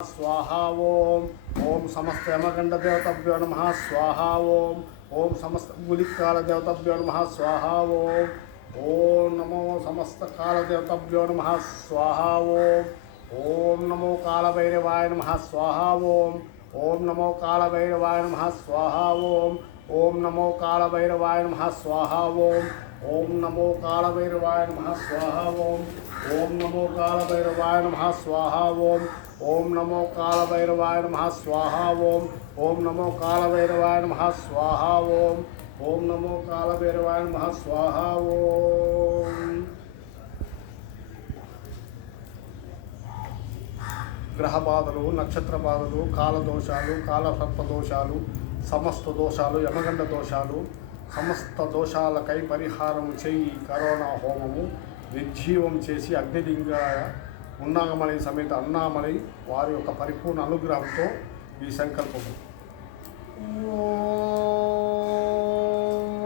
स्वाहा ओम ओम समस्त यमगंड देवताभ्यो नमः स्वाहा ओम समस्त गुलिकाल देवताभ्यो नमः स्वाहा ओम नमो समस्त काल देवताभ्यो नमः स्वाहा ओम नमो काल भैरवाय नमः स्वाहा ओम नमो काल भैरवाय नमः स्वाहा ओम नमो काल भैरवाय नमः स्वाहा ओम नमो काल भैरवाय नमः स्वाहा ओम नमो काल भैरवाय नमः स्वाहा ओम नमो काल भैरवाय नमः स्वाहा ओम नमो काल भैरवाय नमः स्वाहा ओम नमो काल भैरवाय नमः स्वाहा గ్రహ బాధలు నక్షత్ర బాధలు కాల దోషాలు కాల సర్ప దోషాలు సమస్త దోషాలు యమగండ దోషాలు సమస్త దోషాలకై పరిహారం చేయి కరోనా హోమము నిర్జీవం చేసి అగ్నిలింగాయ ఉన్నామలై సమేత అన్నామలై వారి యొక్క పరిపూర్ణ అనుగ్రహంతో ఈ సంకల్పము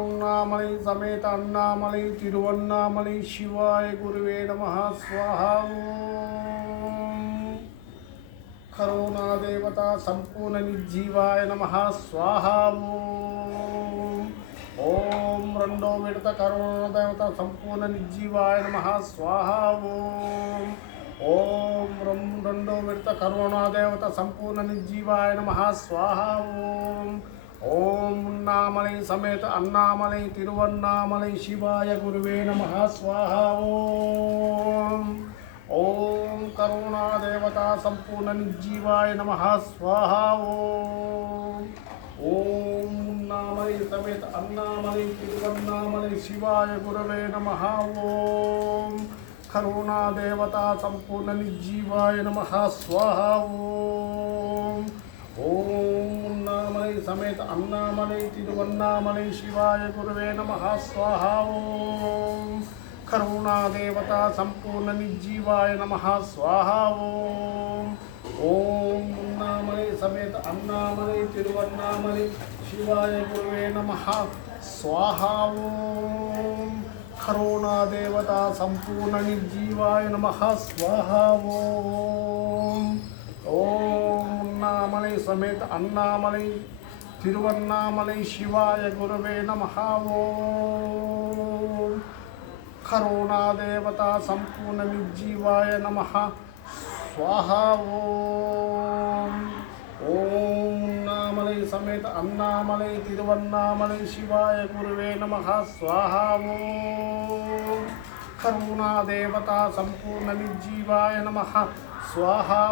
అన్నామలై సమేత అన్నామలై తిరువన్నామలై శివాయ గురువే నమః స్వాహా కరోనా దేవత సంపూర్ణ నిర్జీవాయ నమః స్వాహా ఓం రెండో విడత కరోనా దేవత సంపూర్ణ నిర్జీవాయ నమః స్వాహా ఓం రెండో విడత కరోనా దేవత సంపూర్ణ నిర్జీవాయ నమః స్వాహా ఓం ఉన్నామలై సమేత అన్నామలై తిరువన్నామలై శివాయ గురువే నమః స్వాహా ఓం కరుణా దేవత సంపూర్ణ నిర్జీవాయ నమః స్వాహా ఓం ఉన్నామలై సమేత అన్నామలై తిరువన్నామలై శివాయ గురవే నమః ఓం కరుణా దేవత సంపూర్ణ నిర్జీవాయ నమః స్వాహా ఓం ఉన్నామలై సమేత అన్నామలై తిరువన్నామలై శివాయ గురవే నమః స్వాహా కరుణా దేవత సంపూర్ణ నిర్జీవాయ నమః స్వాహా ఓం ఉన్నామలై సమేత అన్నామలై తిరువన్నామలై శివాయ గురువే నమః స్వాహా కరుణా దేవత సంపూర్ణ నిర్జీవాయ నమః స్వాహా ఓం ఉన్నామలై సమేత అన్నామలై తిరువన్నామలై శివాయ గురువే నమః కరుణా దేవత సంపూర్ణ నిర్జీవాయ నమః స్వాహా ఓం ఉన్నామలై సమేత అన్నామలై తిరువన్నామలై శివాయ గురువే నమః స్వాహా కరుణా దేవత సంపూర్ణ నిర్జీవాయ నమః స్వాహా